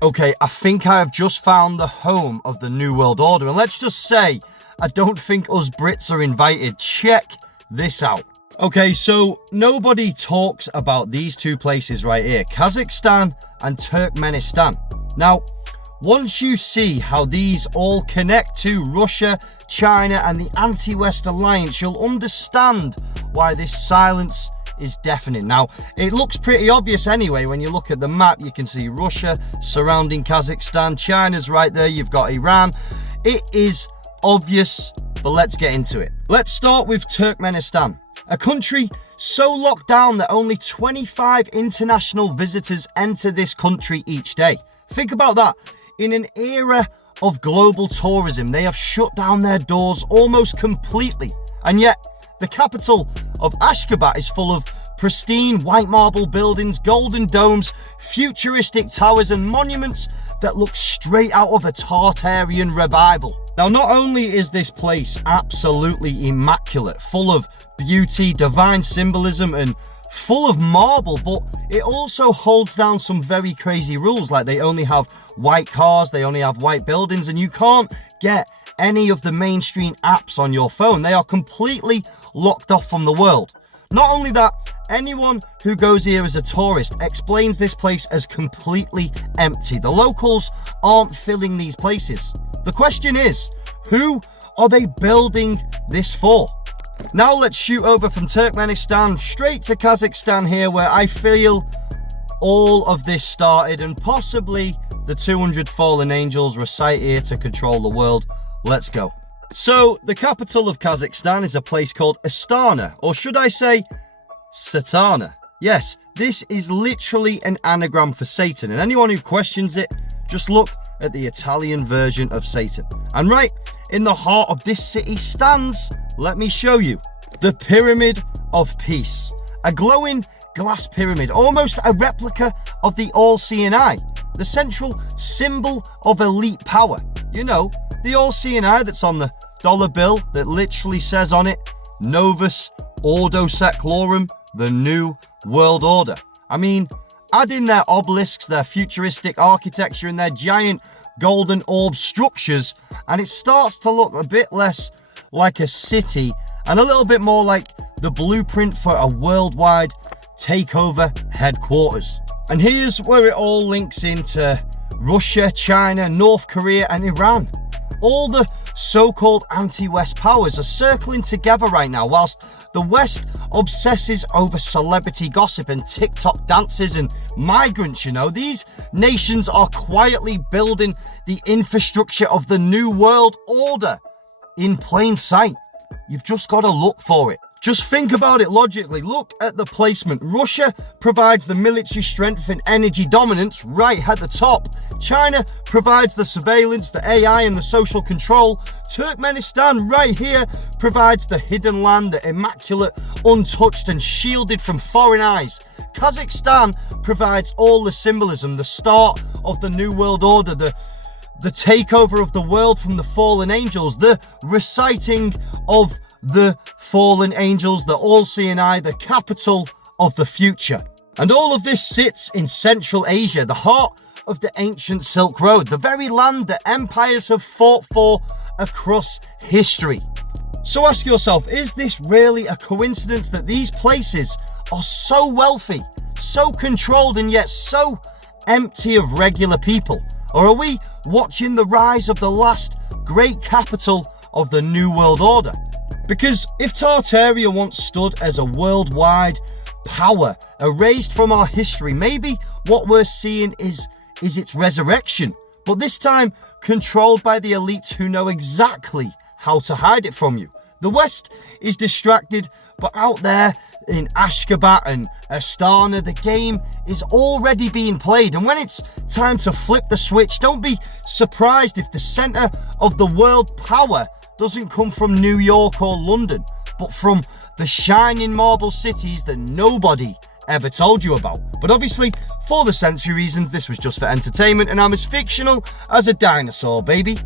Okay, I think I have just found the home of the New World Order. And let's just say, I don't think us Brits are invited. Check this out. Okay, so nobody talks about these two places right here, Kazakhstan and Turkmenistan. Now, once you see how these all connect to Russia, China, and the anti-West alliance, you'll understand why this silence is deafening. Now, it looks pretty obvious anyway. When you look at the map, you can see Russia surrounding Kazakhstan. China's right there. You've got Iran. It is obvious, but let's get into it. Let's start with Turkmenistan, a country so locked down that only 25 international visitors enter this country each day. Think about that. In an era of global tourism, they have shut down their doors almost completely. And yet, the capital of Ashgabat is full of pristine white marble buildings, golden domes, futuristic towers, and monuments that look straight out of a Tartarian revival. Now, not only is this place absolutely immaculate, full of beauty, divine symbolism, and full of marble, but it also holds down some very crazy rules, like they only have white cars, they only have white buildings, and you can't get any of the mainstream apps on your phone. They are completely locked off from the world. Not only that, anyone who goes here as a tourist explains this place as completely empty. The locals aren't filling these places. The question is, who are they building this for? Now let's shoot over from Turkmenistan straight to Kazakhstan here, where I feel all of this started, and possibly the 200 fallen angels recite here to control the world. Let's go. So the capital of Kazakhstan is a place called Astana, or should I say Satana. Yes, this is literally an anagram for Satan, and anyone who questions it, just look at the Italian version of Satan. And right in the heart of this city stands, let me show you, the Pyramid of Peace. A glowing glass pyramid, almost a replica of the All-Seeing Eye, the central symbol of elite power. You know, the All-Seeing Eye that's on the dollar bill that literally says on it, Novus Ordo Seclorum, the New World Order. I mean, add in their obelisks, their futuristic architecture, and their giant golden orb structures, and it starts to look a bit less like a city and a little bit more like the blueprint for a worldwide takeover headquarters. And here's where it all links into Russia, China, North Korea, and Iran. All the so-called anti-West powers are circling together right now, whilst the West obsesses over celebrity gossip and TikTok dances and migrants. You know, these nations are quietly building the infrastructure of the New World Order in plain sight. You've just got to look for it. Just think about it logically. Look at the placement. Russia provides the military strength and energy dominance right at the top. China provides the surveillance, the AI, and the social control. Turkmenistan right here provides the hidden land, the immaculate, untouched, and shielded from foreign eyes. Kazakhstan provides all the symbolism, the start of the New World Order, the takeover of the world from the fallen angels, the reciting of the fallen angels, the All-Seeing Eye, the capital of the future. And all of this sits in Central Asia, the heart of the ancient Silk Road, the very land that empires have fought for across history. So ask yourself, is this really a coincidence that these places are so wealthy, so controlled, and yet so empty of regular people? Or are we watching the rise of the last great capital of the New World Order? Because if Tartaria once stood as a worldwide power erased from our history, maybe what we're seeing is its resurrection, but this time controlled by the elites who know exactly how to hide it from you. The West is distracted, but out there in Ashgabat and Astana, the game is already being played. And when it's time to flip the switch, don't be surprised if the center of the world power doesn't come from New York or London, but from the shining marble cities that nobody ever told you about. But obviously, for the sensory reasons, this was just for entertainment, and I'm as fictional as a dinosaur, baby.